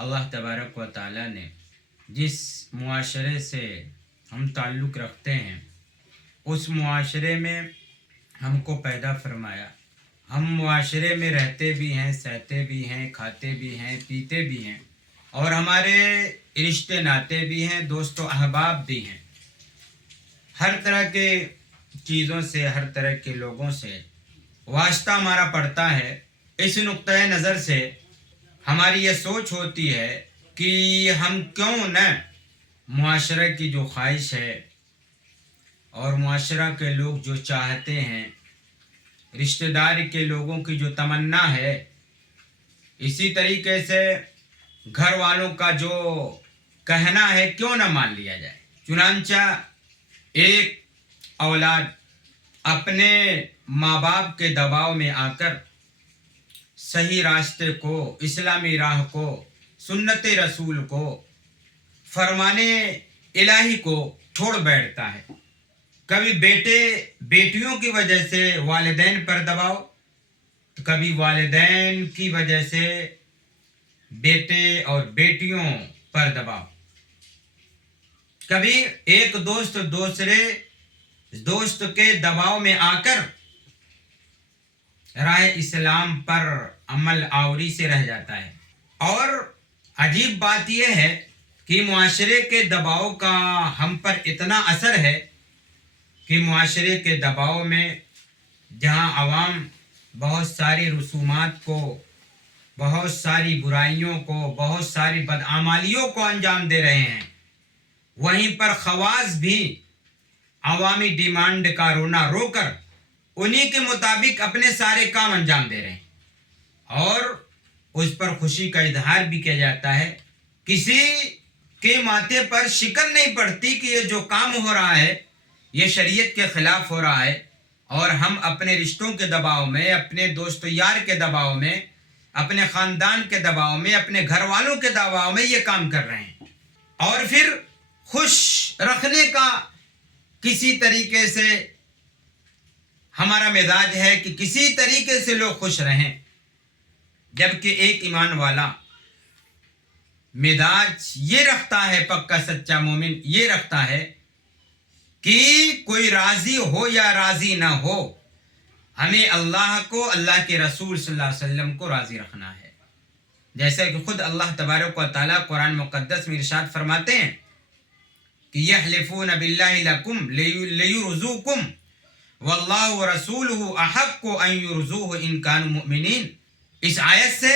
اللہ تبارک و تعالیٰ نے جس معاشرے سے ہم تعلق رکھتے ہیں اس معاشرے میں ہم کو پیدا فرمایا. ہم معاشرے میں رہتے بھی ہیں، سہتے بھی ہیں، کھاتے بھی ہیں، پیتے بھی ہیں، اور ہمارے رشتے ناتے بھی ہیں، دوست و احباب بھی ہیں. ہر طرح کے چیزوں سے، ہر طرح کے لوگوں سے واسطہ ہمارا پڑتا ہے. اس نقطۂ نظر سے ہماری یہ سوچ ہوتی ہے کہ ہم کیوں نہ معاشرے کی جو خواہش ہے اور معاشرہ کے لوگ جو چاہتے ہیں، رشتہ دار کے لوگوں کی جو تمنا ہے، اسی طریقے سے گھر والوں کا جو کہنا ہے کیوں نہ مان لیا جائے. چنانچہ ایک اولاد اپنے ماں باپ کے دباؤ میں آ کر صحیح راستے کو، اسلامی راہ کو، سنت رسول کو، فرمانے الہی کو چھوڑ بیٹھتا ہے. کبھی بیٹیوں کی وجہ سے والدین پر دباؤ، تو کبھی والدین کی وجہ سے بیٹے اور بیٹیوں پر دباؤ. کبھی ایک دوست دوسرے دوست کے دباؤ میں آ کر راہ اسلام پر عمل آوری سے رہ جاتا ہے. اور عجیب بات یہ ہے کہ معاشرے کے دباؤ کا ہم پر اتنا اثر ہے کہ معاشرے کے دباؤ میں جہاں عوام بہت ساری رسومات کو، بہت ساری برائیوں کو، بہت ساری بدعمالیوں کو انجام دے رہے ہیں، وہیں پر خواص بھی عوامی ڈیمانڈ کا رونا رو کر انہی کے مطابق اپنے سارے کام انجام دے رہے ہیں، اور اس پر خوشی کا اظہار بھی کیا جاتا ہے. کسی کے ماتھے پر شکن نہیں پڑتی کہ یہ جو کام ہو رہا ہے یہ شریعت کے خلاف ہو رہا ہے، اور ہم اپنے رشتوں کے دباؤ میں، اپنے دوست یار کے دباؤ میں، اپنے خاندان کے دباؤ میں، اپنے گھر والوں کے دباؤ میں یہ کام کر رہے ہیں. اور پھر خوش رکھنے کا کسی طریقے سے ہمارا مزاج ہے کہ کسی طریقے سے لوگ خوش رہیں، جبکہ ایک ایمان والا مزاج یہ رکھتا ہے، پکا سچا مومن یہ رکھتا ہے کہ کوئی راضی ہو یا راضی نہ ہو، ہمیں اللہ کو، اللہ کے رسول صلی اللہ علیہ وسلم کو راضی رکھنا ہے. جیسے کہ خود اللہ تبارک و تعالیٰ قرآن مقدس میں ارشاد فرماتے ہیں کہ یحلفون باللہ لکم لیرضوکم واللہ ورسولہ احق ان یرضوہ ان کانوا مؤمنین. اس آیت سے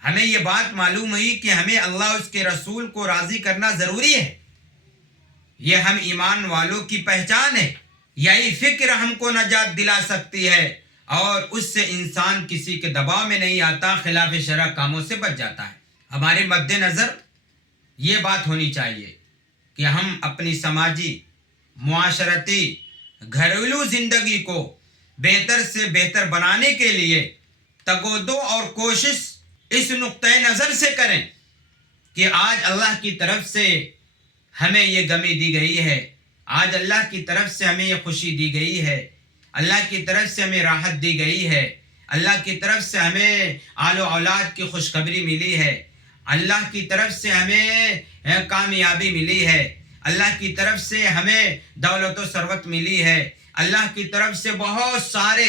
ہمیں یہ بات معلوم ہوئی کہ ہمیں اللہ اس کے رسول کو راضی کرنا ضروری ہے. یہ ہم ایمان والوں کی پہچان ہے. یہی فکر ہم کو نجات دلا سکتی ہے، اور اس سے انسان کسی کے دباؤ میں نہیں آتا، خلاف شرع کاموں سے بچ جاتا ہے. ہمارے مد نظر یہ بات ہونی چاہیے کہ ہم اپنی سماجی، معاشرتی، گھریلو زندگی کو بہتر سے بہتر بنانے کے لیے تگودو اور کوشش اس نقطۂ نظر سے کریں کہ آج اللہ کی طرف سے ہمیں یہ گمی دی گئی ہے، آج اللہ کی طرف سے ہمیں یہ خوشی دی گئی ہے، اللہ کی طرف سے ہمیں راحت دی گئی ہے، اللہ کی طرف سے ہمیں آل و اولاد کی خوشخبری ملی ہے، اللہ کی طرف سے ہمیں کامیابی ملی ہے، اللہ کی طرف سے ہمیں دولت و ثروت ملی ہے، اللہ کی طرف سے بہت سارے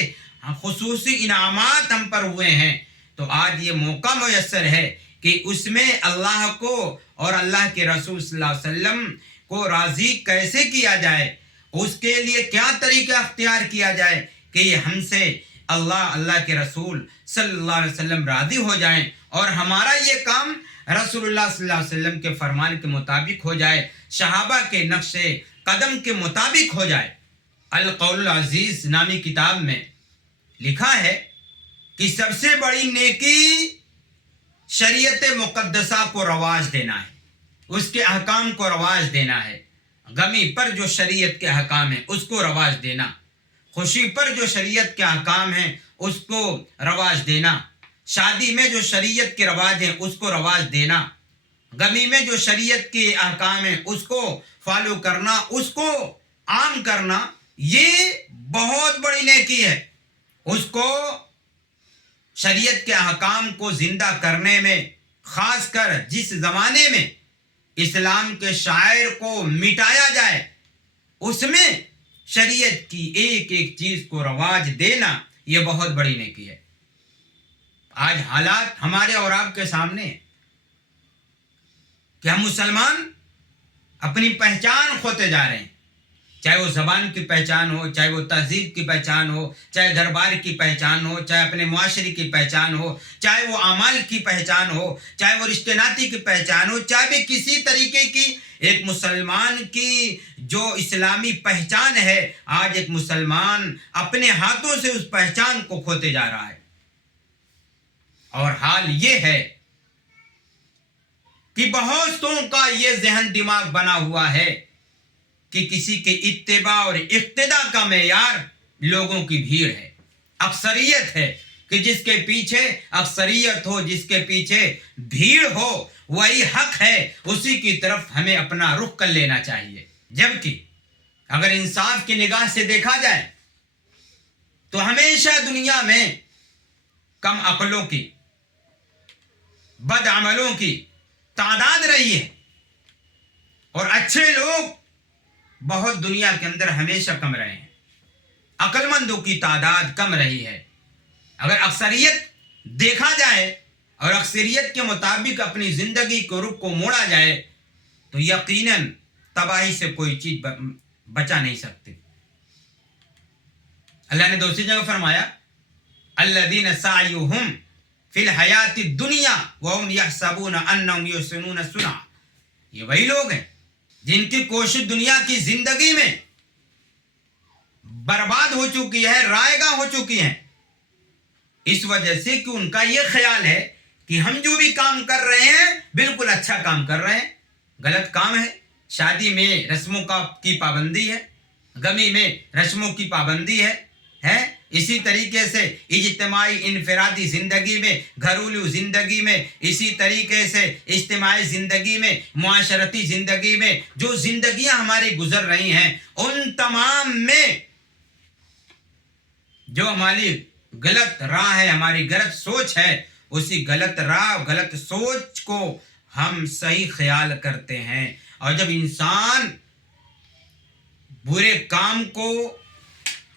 خصوصی انعامات ہم پر ہوئے ہیں. تو آج یہ موقع میسر ہے کہ اس میں اللہ کو اور اللہ کے رسول صلی اللہ علیہ وسلم کو راضی کیسے کیا جائے، اس کے لیے کیا طریقہ اختیار کیا جائے کہ یہ ہم سے اللہ کے رسول صلی اللہ علیہ وسلم راضی ہو جائیں، اور ہمارا یہ کام رسول اللہ صلی اللہ علیہ وسلم کے فرمان کے مطابق ہو جائے، صحابہ کے نقش قدم کے مطابق ہو جائے. القول العزیز نامی کتاب میں لکھا ہے کہ سب سے بڑی نیکی شریعت مقدسہ کو رواج دینا ہے، اس کے احکام کو رواج دینا ہے. غمی پر جو شریعت کے احکام ہیں اس کو رواج دینا، خوشی پر جو شریعت کے احکام ہیں اس کو رواج دینا، شادی میں جو شریعت کے رواج ہیں اس کو رواج دینا، غمی میں جو شریعت کے احکام ہیں اس کو فالو کرنا، اس کو عام کرنا، یہ بہت بڑی نیکی ہے. اس کو شریعت کے احکام کو زندہ کرنے میں خاص کر جس زمانے میں اسلام کے شاعر کو مٹایا جائے اس میں شریعت کی ایک ایک چیز کو رواج دینا یہ بہت بڑی نیکی ہے۔ آج حالات ہمارے اور آپ کے سامنے ہیں کہ ہم مسلمان اپنی پہچان کھوتے جا رہے ہیں، چاہے وہ زبان کی پہچان ہو، چاہے وہ تہذیب کی پہچان ہو، چاہے گھر بار کی پہچان ہو، چاہے اپنے معاشرے کی پہچان ہو، چاہے وہ اعمال کی پہچان ہو، چاہے وہ رشتے ناطی کی پہچان ہو، چاہے بھی کسی طریقے کی ایک مسلمان کی جو اسلامی پہچان ہے، آج ایک مسلمان اپنے ہاتھوں سے اس پہچان کو کھوتے جا رہا ہے۔ اور حال یہ ہے کہ بہتوں کا یہ ذہن دماغ بنا ہوا ہے کہ کسی کے اتباع اور اقتداء کا معیار لوگوں کی بھیڑ ہے، اکثریت ہے، کہ جس کے پیچھے اکثریت ہو، جس کے پیچھے بھیڑ ہو، وہی حق ہے، اسی کی طرف ہمیں اپنا رخ کر لینا چاہیے۔ جبکہ اگر انصاف کی نگاہ سے دیکھا جائے تو ہمیشہ دنیا میں کم عقلوں کی، بد عملوں کی تعداد رہی ہے اور اچھے لوگ بہت دنیا کے اندر ہمیشہ کم رہے ہیں، عقل مندوں کی تعداد کم رہی ہے۔ اگر اکثریت دیکھا جائے اور اکثریت کے مطابق اپنی زندگی کو رخ کو موڑا جائے تو یقیناً تباہی سے کوئی چیز بچا نہیں سکتی۔ اللہ نے دوسری جگہ فرمایا الذین سعیہم فی الحیات الدنیا وہم یحسبون انہم یحسنون صنعا، یہ وہی لوگ ہیں جن کی کوشش دنیا کی زندگی میں برباد ہو چکی ہے، رائے گاہ ہو چکی ہیں، اس وجہ سے کہ ان کا یہ خیال ہے کہ ہم جو بھی کام کر رہے ہیں بالکل اچھا کام کر رہے ہیں۔ غلط کام ہے، شادی میں رسموں کی پابندی ہے، غمی میں رسموں کی پابندی ہے، اسی طریقے سے اجتماعی انفرادی زندگی میں، گھریلو زندگی میں، اسی طریقے سے اجتماعی زندگی میں، معاشرتی زندگی میں جو زندگیاں ہماری گزر رہی ہیں ان تمام میں جو ہماری غلط راہ ہے، ہماری غلط سوچ ہے، اسی غلط راہ غلط سوچ کو ہم صحیح خیال کرتے ہیں۔ اور جب انسان برے کام کو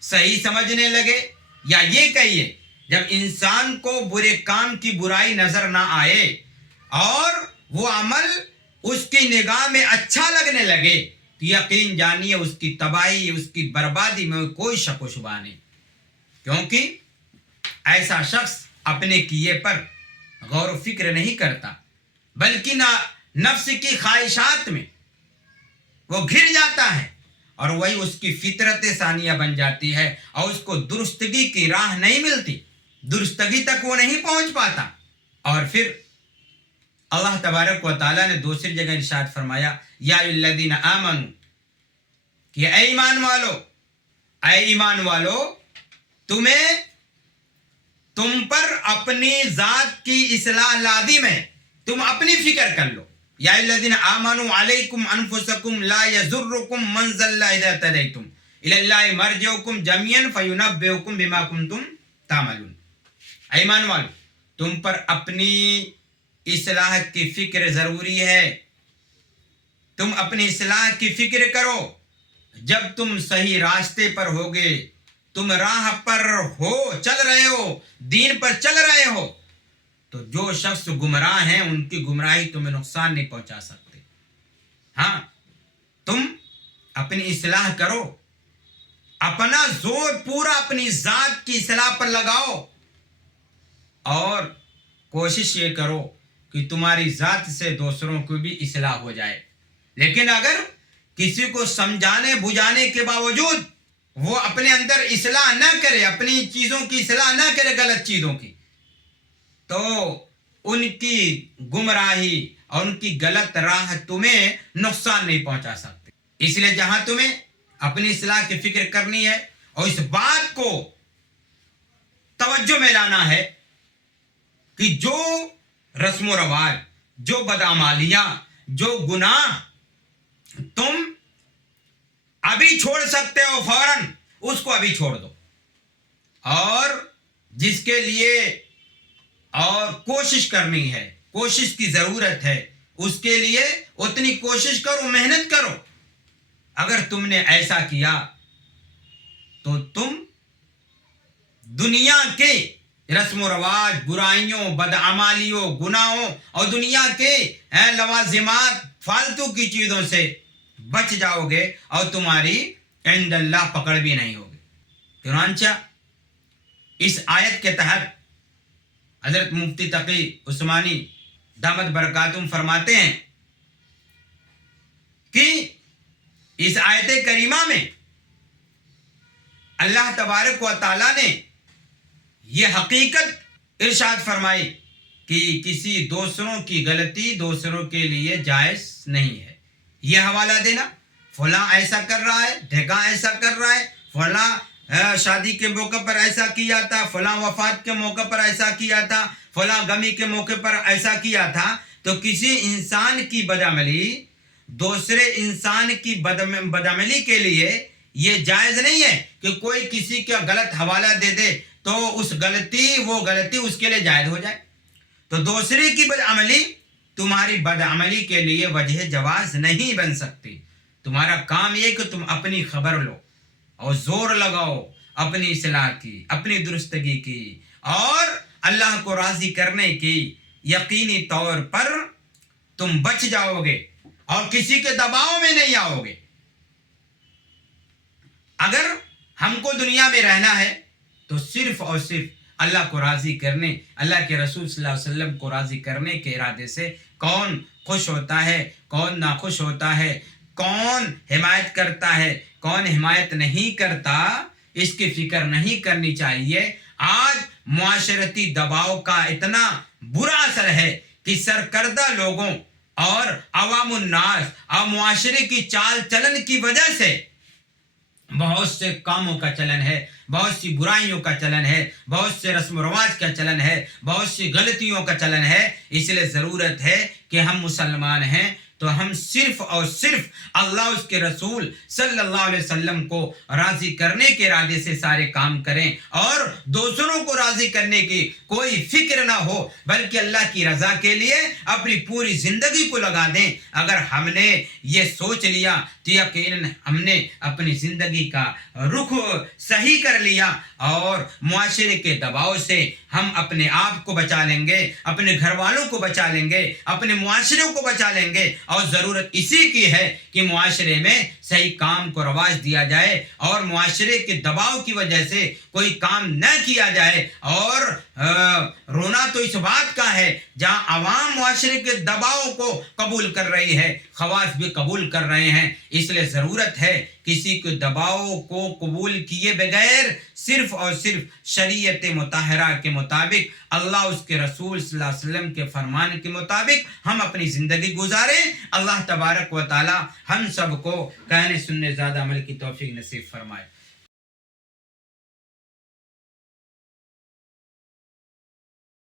صحیح سمجھنے لگے، یا یہ کہیے جب انسان کو برے کام کی برائی نظر نہ آئے اور وہ عمل اس کی نگاہ میں اچھا لگنے لگے تو یقین جانیے اس کی تباہی، اس کی بربادی میں کوئی شک و شبہ نہیں، کیونکہ ایسا شخص اپنے کیے پر غور و فکر نہیں کرتا بلکہ نفس کی خواہشات میں وہ گر جاتا ہے اور وہی اس کی فطرت ثانیہ بن جاتی ہے اور اس کو درستگی کی راہ نہیں ملتی، درستگی تک وہ نہیں پہنچ پاتا۔ اور پھر اللہ تبارک و تعالیٰ نے دوسری جگہ ارشاد فرمایا یا الذین آمنوا، کہ اے ایمان والو تم پر اپنی ذات کی اصلاح لازم ہے، تم اپنی فکر کر لو۔ یا الذین آمنوا علیکم انفسکم لا یضرکم من ضل اذا اہتدیتم الی اللہ مرجعکم جميعا فینبئکم بما کنتم تعملون۔ ایمان والو تم پر اپنی اصلاح کی فکر ضروری ہے، تم اپنی اصلاح کی فکر کرو۔ جب تم صحیح راستے پر ہوگے، تم راہ پر ہو، چل رہے ہو، دین پر چل رہے ہو، تو جو شخص گمراہ ہیں ان کی گمراہی تمہیں نقصان نہیں پہنچا سکتے۔ ہاں تم اپنی اصلاح کرو، اپنا زور پورا اپنی ذات کی اصلاح پر لگاؤ اور کوشش یہ کرو کہ تمہاری ذات سے دوسروں کو بھی اصلاح ہو جائے۔ لیکن اگر کسی کو سمجھانے بجھانے کے باوجود وہ اپنے اندر اصلاح نہ کرے، اپنی چیزوں کی اصلاح نہ کرے، غلط چیزوں کی، تو ان کی گمراہی اور ان کی غلط راہ تمہیں نقصان نہیں پہنچا سکتے۔ اس لیے جہاں تمہیں اپنی اصلاح کی فکر کرنی ہے اور اس بات کو توجہ میں لانا ہے کہ جو رسم و رواج، جو بدعمالیاں، جو گناہ تم ابھی چھوڑ سکتے ہو فوراً اس کو ابھی چھوڑ دو، اور جس کے لیے اور کوشش کرنی ہے، کوشش کی ضرورت ہے، اس کے لیے اتنی کوشش کرو، محنت کرو. اگر تم نے ایسا کیا تو تم دنیا کے رسم و رواج، برائیوں، بدعمالیوں، گناہوں اور دنیا کے لوازمات، فالتو کی چیزوں سے بچ جاؤ گے اور تمہاری عند اللہ پکڑ بھی نہیں ہوگی. چنانچہ اس آیت کے تحت حضرت مفتی تقی عثمانی دامت برکاتہم فرماتے ہیں کہ اس آیت کریمہ میں اللہ تبارک و تعالی نے یہ حقیقت ارشاد فرمائی کہ کسی دوسروں کی غلطی دوسروں کے لیے جائز نہیں ہے. یہ حوالہ دینا، فلاں ایسا کر رہا ہے، ڈھکا ایسا کر رہا ہے، فلاں شادی کے موقع پر ایسا کیا تھا، فلاں وفات کے موقع پر ایسا کیا تھا، فلاں غمی کے موقع پر ایسا کیا تھا. تو کسی انسان کی بدعملی دوسرے انسان کی بدعملی کے لیے یہ جائز نہیں ہے کہ کوئی کسی کا غلط حوالہ دے دے تو وہ غلطی اس کے لیے جائز ہو جائے. تو دوسرے کی بدعملی تمہاری بدعملی کے لیے وجہ جواز نہیں بن سکتی. تمہارا کام یہ کہ تم اپنی خبر لو اور زور لگاؤ اپنی اصلاح کی، اپنی درستگی کی اور اللہ کو راضی کرنے کی. یقینی طور پر تم بچ جاؤ گے اور کسی کے دباؤ میں نہیں آؤ گے. اگر ہم کو دنیا میں رہنا ہے تو صرف اور صرف اللہ کو راضی کرنے، اللہ کے رسول صلی اللہ علیہ وسلم کو راضی کرنے کے ارادے سے. کون خوش ہوتا ہے، کون ناخوش ہوتا ہے، کون حمایت کرتا ہے، کون حمایت نہیں کرتا، اس کی فکر نہیں کرنی چاہیے. آج معاشرتی دباؤ کا اتنا برا اثر ہے کہ سرکردہ لوگوں اور عوام الناس اور معاشرے کی چال چلن کی وجہ سے بہت سے کاموں کا چلن ہے، بہت سی برائیوں کا چلن ہے، بہت سے رسم و رواج کا چلن ہے، بہت سی غلطیوں کا چلن ہے. اس لیے ضرورت ہے کہ ہم مسلمان ہیں تو ہم صرف اور صرف اللہ اس کے رسول صلی اللہ علیہ وسلم کو راضی کرنے کے ارادے سے سارے کام کریں اور دوسروں کو راضی کرنے کی کوئی فکر نہ ہو، بلکہ اللہ کی رضا کے لیے اپنی پوری زندگی کو لگا دیں. اگر ہم نے یہ سوچ لیا تو یقیناً ہم نے اپنی زندگی کا رخ صحیح کر لیا اور معاشرے کے دباؤ سے ہم اپنے آپ کو بچا لیں گے، اپنے گھر والوں کو بچا لیں گے، اپنے معاشرے کو بچا لیں گے. اور ضرورت اسی کی ہے کہ معاشرے میں صحیح کام کو رواج دیا جائے اور معاشرے کے دباؤ کی وجہ سے کوئی کام نہ کیا جائے. اور رونا تو اس بات کا ہے جہاں عوام معاشرے کے دباؤ کو قبول کر رہی ہے، خواص بھی قبول کر رہے ہیں. اس لیے ضرورت ہے کسی کے دباؤ کو قبول کیے بغیر صرف اور صرف شریعت مطہرہ کے مطابق، اللہ اس کے رسول صلی اللہ علیہ وسلم کے فرمان کے مطابق ہم اپنی زندگی گزاریں. اللہ تبارک و تعالی ہم سب کو کہنے سننے زیادہ عمل کی توفیق نصیب فرمائے.